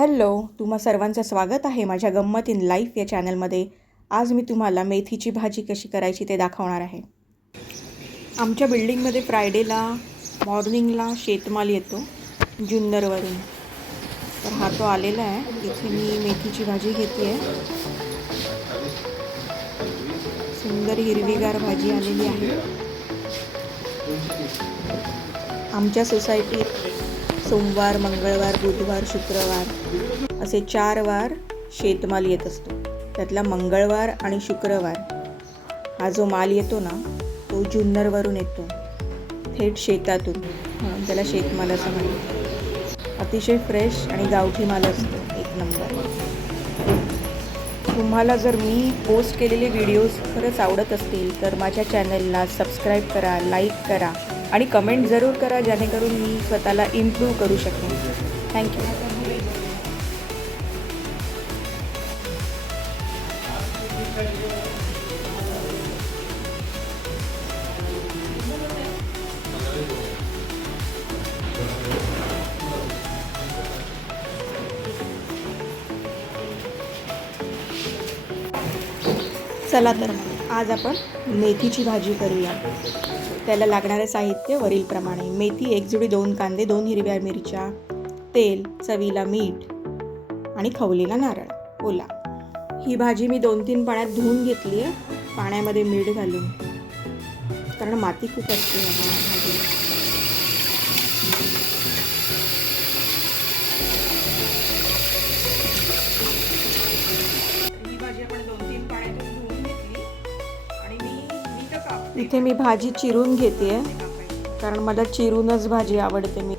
Hello, तुम्हा सर्वांचं स्वागत आहे माझ्या गंमत इन लाईफ या चॅनलमध्ये. आज मी तुम्हाला मेथीची भाजी कशी करायची ते दाखवणार आहे. आमच्या बिल्डिंगमध्ये फ्रायडेला मॉर्निंगला शेतमाल येतो जुन्नरवरून. तर हा तो आलेला आहे. इथे मी मेथीची भाजी घेते आहे. सुंदर हिरवीगार भाजी आलेली आहे. आमच्या सोसायटीत सोमवार, मंगळवार, बुधवार, शुक्रवार असे 4 वार शेतमाल येत असतो. त्यातला मंगळवार आणि शुक्रवार हा जो माल येतो ना तो जुन्नरवरून येतो, थेट शेतातून, म्हणून त्याला शेतमाल असं म्हणतात. अतिशय फ्रेश आणि गावठी माल असतो, एक नंबर. तुम्हाला जर मी पोस्ट केलेले व्हिडिओज खरंच आवडत असतील तर माझ्या चॅनलला सबस्क्राईब करा, लाईक करा आणि कमेंट जरूर करा, जेणेकरून मी स्वतःला इम्प्रूव्ह करू शकेन. थँक्यू. चला तर आज आपण मेथीची भाजी करूया. त्याला लागणारे साहित्य वरीलप्रमाणे: मेथी 1 जुडी, 2 कांदे, 2 हिरव्या मिरच्या, तेल, चवीला मीठ आणि खवलेला नारळ ओला. ही भाजी मी 2-3 पाण्यात धुवून घेतली आहे, पाण्यामध्ये मीठ घालून, कारण माती खूप असते या भाजीला. ही भाजी आपण 2-3 पाण्यात धुवून घेतली आणि इथे मी भाजी चिरून घेते, कारण मला चिरूनच भाजी आवडते. मी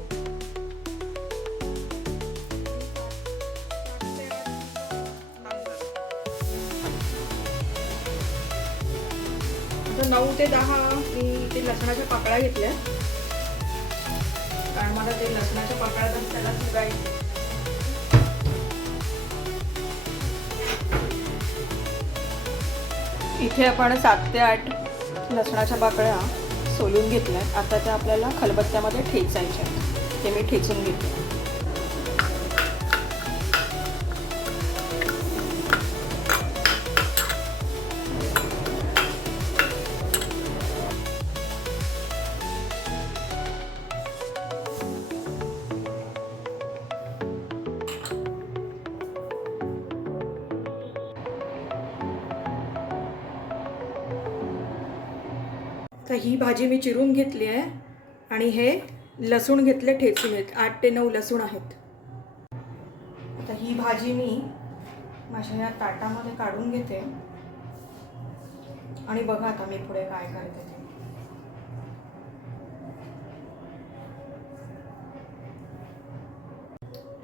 9 ते 10 मी ते लसणाच्या पाकळ्या घेतल्या, कारण मला ते लसणाच्या पाकळ्यात त्याला सुरायचं. इथे आपण 7 ते 8 लसणाच्या पाकळ्या सोलून घेतल्यात. आता त्या आपल्याला खलबत्त्यामध्ये ठेचायच्या. ते मी ठेचून घेते. तर ही भाजी मी चिरून घेतली आहे आणि हे लसूण घेतले ठेचून. 8 ते 9 लसूण आहेत. आता ही भाजी मी माझ्या या ताटामध्ये काढून घेते आणि बघा आता मी पुढे काय करते ते.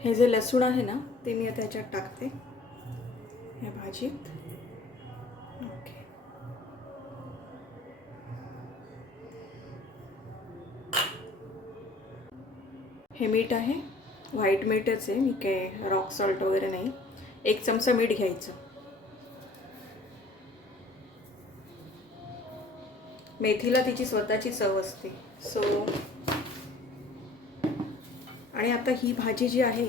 हे जे लसूण आहे ना ते मी आता याच्यात टाकते या भाजीत. ओके. हे मीठ आहे, व्हाईट मीठच आहे, मी काय रॉक सॉल्ट वगैरे नाही. 1 चमचा मीठ घ्यायचं. मेथीला तिची स्वतःची चव असते. आणि आता ही भाजी जी आहे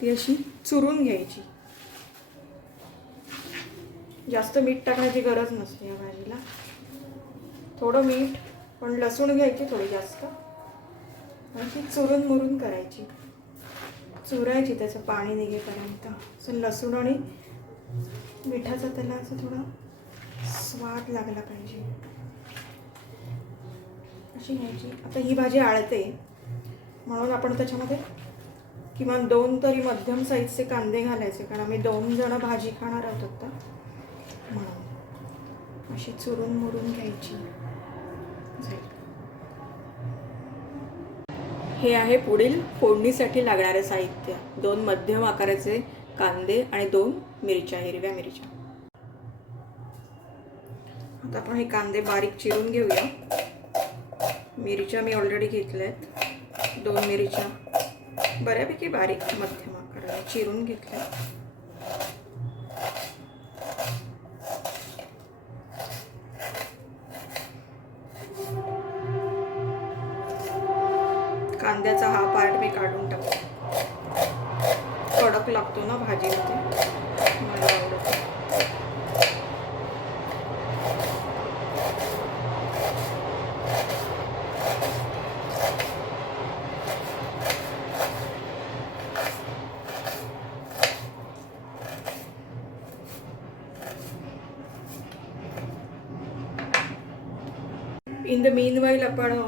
ती अशी चुरून घ्यायची. जास्त मीठ टाकण्याची गरज नसते या भाजीला. थोडं मीठ, पण लसूण घ्यायची थोडी जास्त आणि ती चुरून मुरून करायची, चुरायची त्याचं पाणी निघेपर्यंत. असं लसूण आणि मिठाचा त्याला असं थोडा स्वाद लागला पाहिजे, अशी घ्यायची. आता ही भाजी आळते, म्हणून आपण त्याच्यामध्ये किमान 2 तरी मध्यम साईजचे कांदे घालायचे, कारण आम्ही 2 जण भाजी खाणार आहोत आता, म्हणून अशी चुरून मुरून घ्यायची. हे आहे पुढील फोडणीसाठी लागणारे साहित्य: 2 मध्यम आकाराचे कांदे आणि 2 मिरच्या, हिरव्या मिरच्या. आता आपण हे कांदे बारीक चिरून घेऊया. मिरच्या मी ऑलरेडी घेतल्यात, 2 मिरच्या बऱ्यापैकी बारीक मध्यम आकाराने चिरून घेतल्या. कांद्याचा हा पार्ट मी काढून टाकतो. लागतो ना भाजीमध्ये, मला आवडतं. इन द मीनवाईल आपण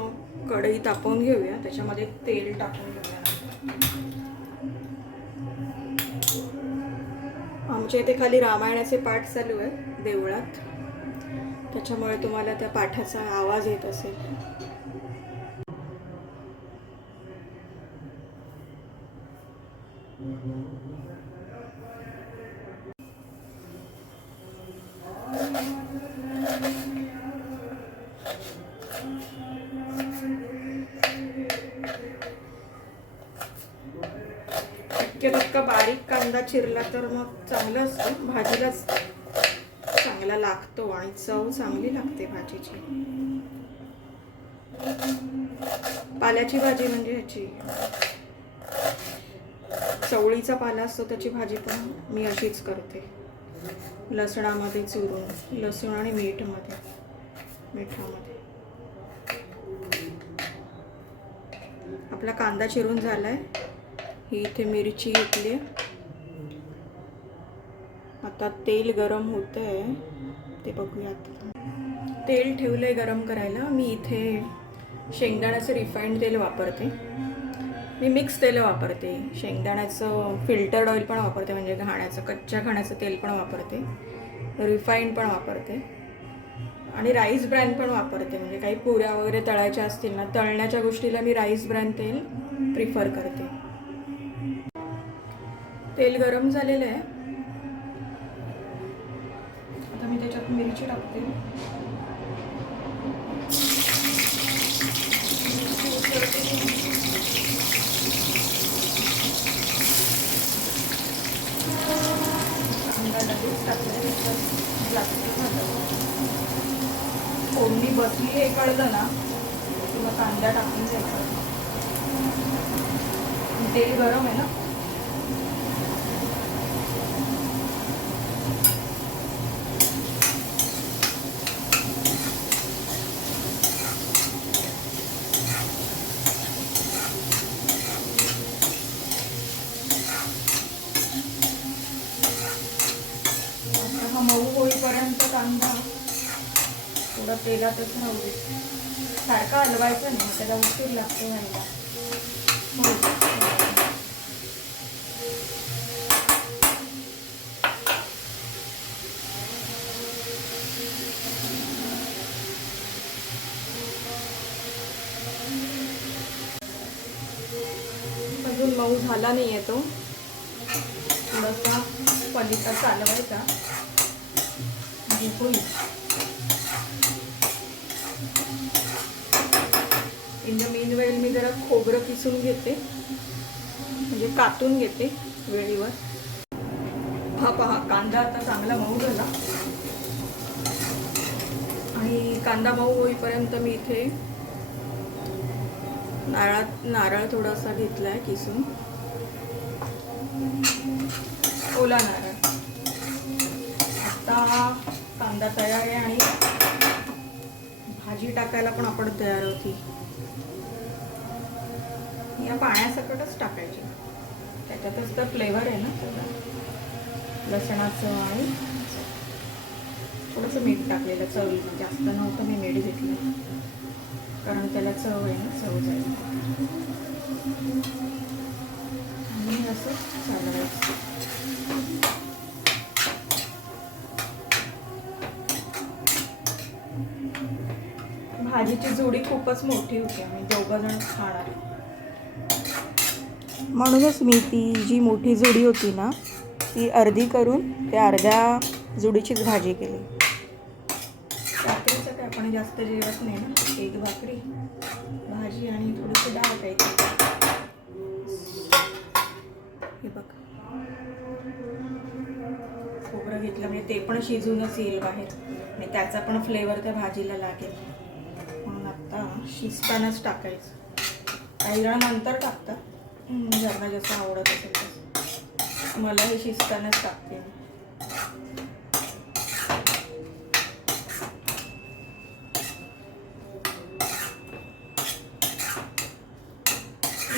कढई तापवून घेऊया, त्याच्यामध्ये तेल टाकून घेऊया. आमच्या इथे खाली रामायणाचे पाठ चालू आहे देवळात, त्याच्यामुळे तुम्हाला त्या पाठाचा आवाज येत असेल. इतका बारीक कांदा चिरला तर मग चांगलं असतं, भाजीलाच चांगला लागतो आणि चव चांगली लागते भाजीची. पाल्याची भाजी म्हणजे ह्याची चवळीचा पाला असतो, त्याची भाजी पण मी अशीच करते, लसणामध्ये चुरून, लसूण आणि मिठामध्ये. आपला कांदा चिरून झालाय. ही इथे मिरची घेतली. आता तेल गरम होतंय, ते बघूयात. तेल ठेवलंय गरम करायला. मी इथे शेंगदाण्याचं रिफाईंड तेल वापरते. मी मिक्स तेल वापरते, शेंगदाण्याचं फिल्टर्ड ऑइल पण वापरते, म्हणजे कच्च्या घाण्याचं तेल पण वापरते, रिफाईंड पण वापरते आणि राईस ब्रॅन पण वापरते. म्हणजे काही पुऱ्या वगैरे तळायच्या असतील ना, तळण्याच्या गोष्टीला मी राईस ब्रॅन तेल प्रिफर करते. तेल गरम झालेलं आहे. आता मी त्याच्यात मिरची टाकते. कांदा लगेच टाकले, जास्त फोडणी बसली हे कळलं ना किंवा कांदा टाकून द्यायचा. तेल गरम आहे ना. हा मऊ होईपर्यंत कांदा थोडा तेलातच राहू दे. सारखा हलवायचा नाही, त्याला उशीर लागतो व्हायला. अजून मऊ झाला नाही आहे तो, थोडासा पलिता चालवायचा म्हणजे होईल. इन द मीनवाईल मी जरा खोबरं किसून घेते, म्हणजे कातून घेते वेळीवर. हा पहा, कांदा आता चांगला मऊ झाला आणि कांदा मऊ होईपर्यंत मी इथे नारळ थोडासा घेतलाय किसून, ओला नारळ. आता कांदा तयार आहे आणि भाजी टाकायला पण आपण तयार होती. या पाण्यासकटच टाकायची, त्याच्यातच तर फ्लेवर आहे ना सगळं, लसणाचं. आणि थोडंसं मीठ टाकलेलं चवीला, जास्त नव्हतं मी मीठ घेतलं, कारण त्याला चव आहे ना, चव जाईल. आणि असं चालवायचं. भाजीची जोडी खूपच मोठी होती, आम्ही 2 जण खाणार, म्हणूनच मी ती जी मोठी जोडी होती ना ती अर्धी करून त्या अर्ध्या जोडीचीच भाजी केली. रात्रीचं काय आपण जास्त जेवत नाही ना, 1 भाकरी, भाजी आणि थोडीशी डाळ काहीतरी. हे बघ, खोबरं घेतलं म्हणजे ते पण शिजूनच येईल बाहेर आणि त्याचा पण फ्लेवर त्या भाजीला लागेल. म्हणून आता शिजतानाच टाकायचं. काही जण नंतर टाकतात, ज्यांना जसं आवडत असेल तसं. मला हे शिजतानाच टाकते.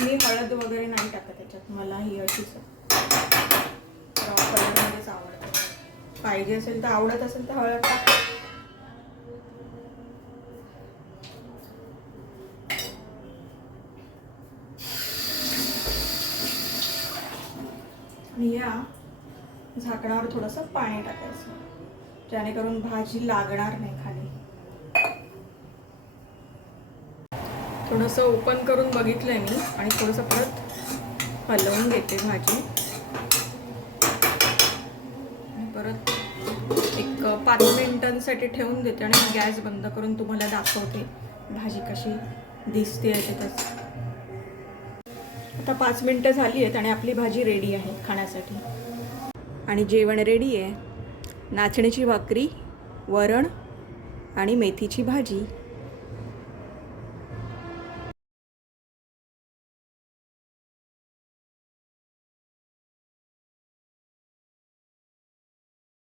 मी हळद वगैरे नाही टाकत त्याच्यात. मला ही अशीच कलरमध्येच आवडते. पाहिजे असेल तर, आवडत असेल तर हळद टाक. आणि या झाकणावर थोडंसं पाणी टाकायचं, जेणेकरून भाजी लागणार नाही खाली. थोडंसं ओपन करून बघितलंय मी आणि थोडंसं परत हलवून घेते भाजी. परत एक 5 मिनिटांसाठी ठेवून देते आणि गॅस बंद करून तुम्हाला दाखवते भाजी कशी दिसते त्याच्यातच. आता 5 मिनिटं झाली आहेत आणि आपली भाजी रेडी आहे खाण्यासाठी. आणि जेवण रेडी आहे. नाचणीची भाकरी, वरण आणि मेथीची भाजी.